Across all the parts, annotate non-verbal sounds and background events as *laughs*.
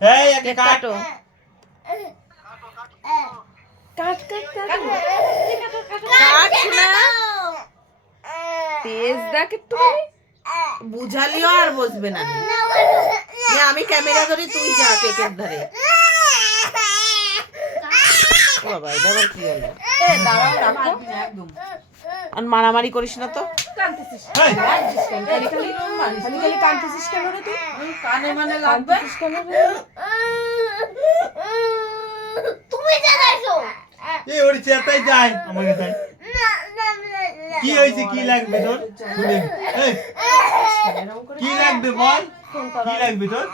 এই cake cut. কাটো। কাট কাট কাট। কাট। শোনা। তেজ দেখ একটু বুঝালিও আর বসবে না। আমি। আমি ক্যামেরা ধরে তুই যা কেকের ধারে। ও বাবা এটা আবার কি হলো? এ দাঁড়াও রাখো। আর মারামারি করিস না তো। কানতেছিস? খালি খালি খালি খালি কানতেছিস কেন রে তুই? কানে মানে লাগবে? কেন রে? তুমি জানাইছো এই ওর চেতাই যায় আমাকে তাই কি হয়েছে কি লাগবে তোর? শুনে। কি লাগবে বল? কি লাগবে তোর?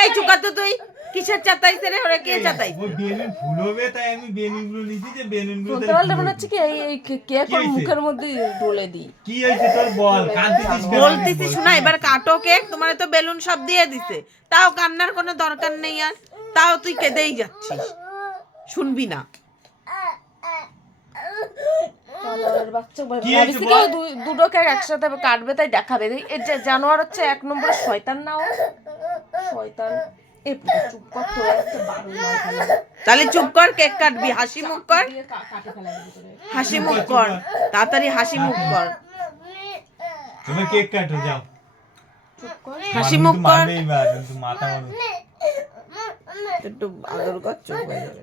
এই চুকা তো তুই। কিসের চাতাইছে রে? ওরে কে চাতাই ও বেলুন ফুল হবে তাই আমি বেলুনগুলো নিচ্ছি যে বেলুনগুলো শুনতে পারলে মনে হচ্ছে কি এই এই কেক ওর মুখের মধ্যে ডলে দিই? কি হয়েছে তোর বল? কাঁদতেছিস? বলতেছি শোনা এবার কাটো কেক তোমার তো বেলুন সব দিয়ে দিছে। তাও কান্নার কোনো দরকার নেই আর তাও তুই কেঁদেই যাচ্ছিস। শুনবি না? দু- দুটো কেক একসাথে কাটবে তাই দেখাবে। জানোয়ার হচ্ছে এক নম্বরে শয়তান না ও? শয়তান। তাহলে চুপ কর কেক কাটবি হাসি মুখ কর। হাসি মুখ কর তাড়াতাড়ি হাসি মুখ কর। তুমি কেক কাটো যাও। হাসি মুখ কর। মাথা। একটু আদর কর চুপ হয়ে যাবে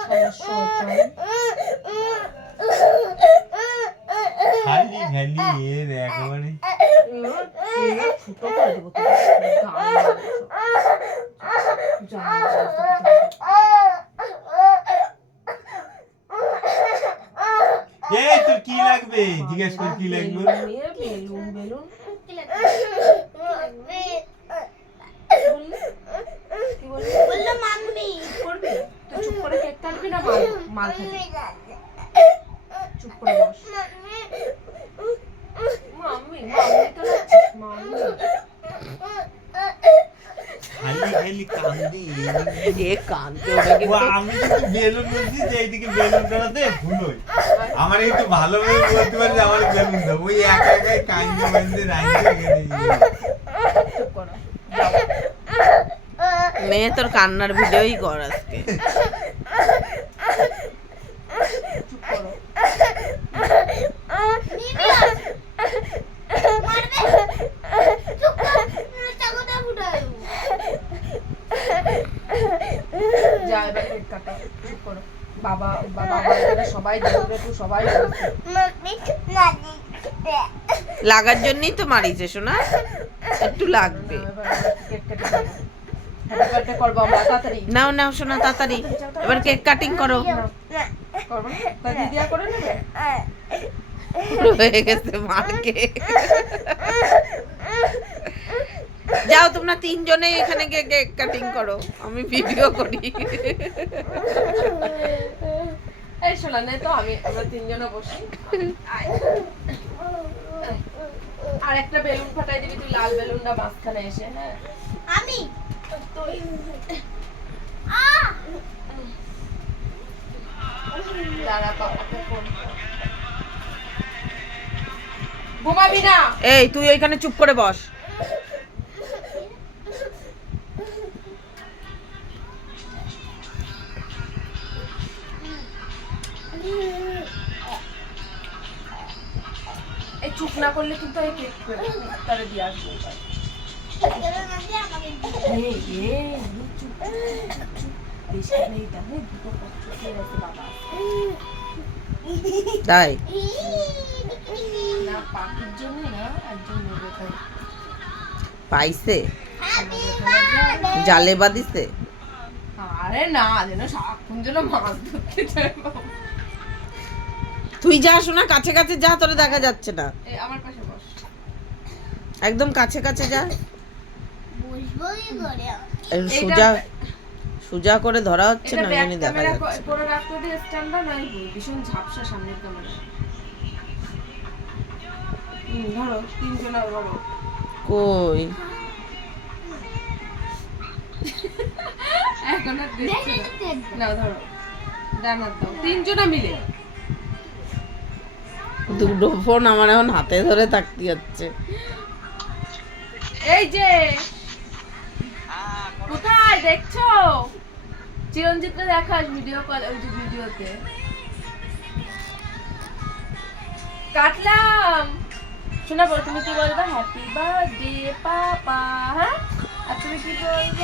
শালা শয়তান খালি খালি এর একেবারে এবার এবার ফুটো করে দেবো তোকে। গাল মারবে সব। যা, যা, যা, যা। এই তোর কি লাগবে? জিজ্ঞেস কর কি লাগবে? বেলুন বেলুন বেলুন বললি? কি বললি? বলল মাম্মি। করবি? তুই চুপ করে কেক কাটবি না মাল মাল খাবি চুপ করে বস মাম্মি মাম্মি তো লাগছিস মাম্মি খালি কান্দি। এ কিন্তু আমি কিন্তু বেলুন বলছি যে এইদিকে বেলুন করাতে ভুল আমার একটু ভালোভাবে বলতে পারি যে আমার বেলুন দাও। ওই একা একাই কান্দি রাইতে চুপ মেয়ে তোর কান্নার ভিডিওই কর আজকে। যা এবার কেক কাটো চুপ করো। বাবা বাবা সবাই দেখবে সবাই লাগার জন্যই তো মারিছে শোনা একটু লাগবে। তাড়াতাড়ি। নাও নাও শোনা তাড়াতাড়ি। এবার কেক কাটিং করো। করব না? তা দিদিয়া করে নেবে? পুরো হয়ে গেছে মারকে *laughs* যাও তোমরা তিনজনে এখানে গিয়ে কেক কাটিং করো। আমি ভিডিও করি। এই শোনা নে তো আমি আমরা তিনজনে বসি। আর একটা বেলুন ফাটাই দিবি তুই লাল বেলুনটা মাঝখানে এসে হ্যাঁ? আমি? না? এই তুই ওইখানে চুপ করে বস। এই চুপ না করলে কিন্তু এই কেক তারে দিয়ে আসব তাহলে তাই? পাইছে? জালে বাঁধিছে? আরে না যেন সারাক্ষণ যেন মাছ ধরতে বাবা। তুই যা শোনা কাছে কাছে যা তোরে দেখা যাচ্ছে না। আমার পাশে বস। একদম কাছে কাছে যা। সোজা সোজা করে ধরা হচ্ছে না এমনি দেখা যাচ্ছে। রাখতে স্ট্যান্ডার্ড নাই ভীষণ ঝাপসা সামনের ক্যামেরা ধরো ধরো কই? এখন আর দেখছে না। ধরো। ডানার দাও। তিনজনা মিলে। দুটো ফোন আমার এখন হাতে ধরে থাকতে হচ্ছে। এই যে, কোথায় দেখছ? চিরঞ্জিতকে দেখাস ভিডিও কল ওই যে ভিডিওতে কাটলাম। শোনা বলো তুমি কি বলবে? হ্যাপি বার্থডে পাপা হ্যাঁ? আর তুমি কি বলব?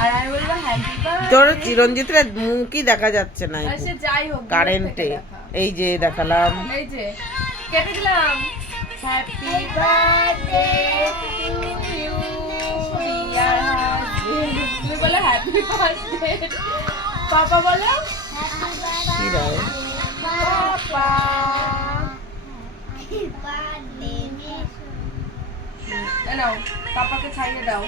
আর আমি বলব হ্যাপি তোর চিরঞ্জিতের মুখই দেখা যাচ্ছে না সে যাই হোক কারেন্টে এই যে দেখালাম। এই যে কেটে দিলাম। Happy birthday to you dear তুমি বলো হ্যাপি বার্থডে পাপা বলো কি পাপা। পাপাকে দাও।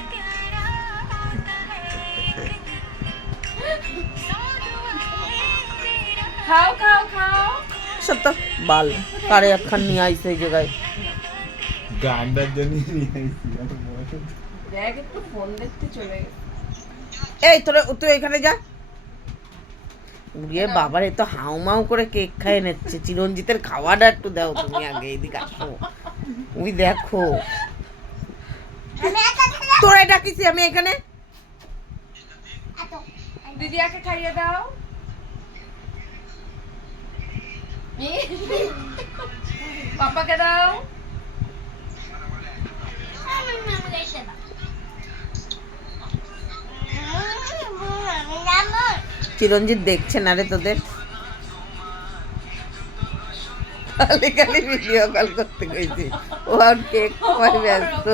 খাও খাও খাও। সত্য বাল। কারে একখান নিয়ে আইছে এই জায়গায়? গান্ডার জন্য নিয়ে আইছি দেখ একটু ফোন দেখতে চলে এই তোরা তুই এখানে যা। উড়িয়ে বাবার তো হাউ মাউ করে কেক খাই নিচ্ছে। চিরঞ্জিতের খাওয়াটা একটু দাও তুমি আগে এদিকে আসো। ওই দেখো। তোরা ডাকিছি আমি এখানে। দিদি আকে খাইয়ে দাও। *laughs* পাপাকে দাও। চিরঞ্জিত দেখছে না রে তোদের। খালি ভিডিও কল করতে গেছি। ও আর কেক খাওয়ার ব্যস্ত।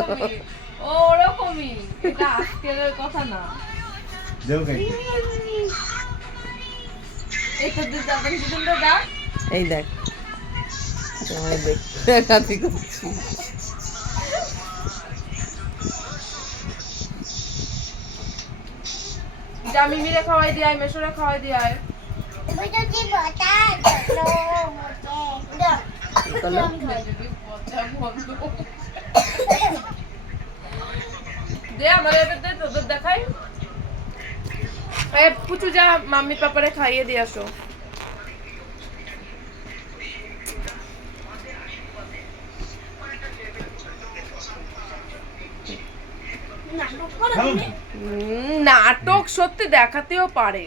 ও ওরকমই। এটা আজকের কথা না। দাদা দিদুনটা ডাক এই দেখ। আমি দেখতে কাতি করছি জামিমিরে খাওয়াই মেশোরে খাওয়াই চলো দে আমার এবার তোদের দেখাই। পুচু যা মাম্মি পাপারে খাইয়ে দিয়ে আসো খাও না। উম, নাটক সত্যি দেখাতেও পারে।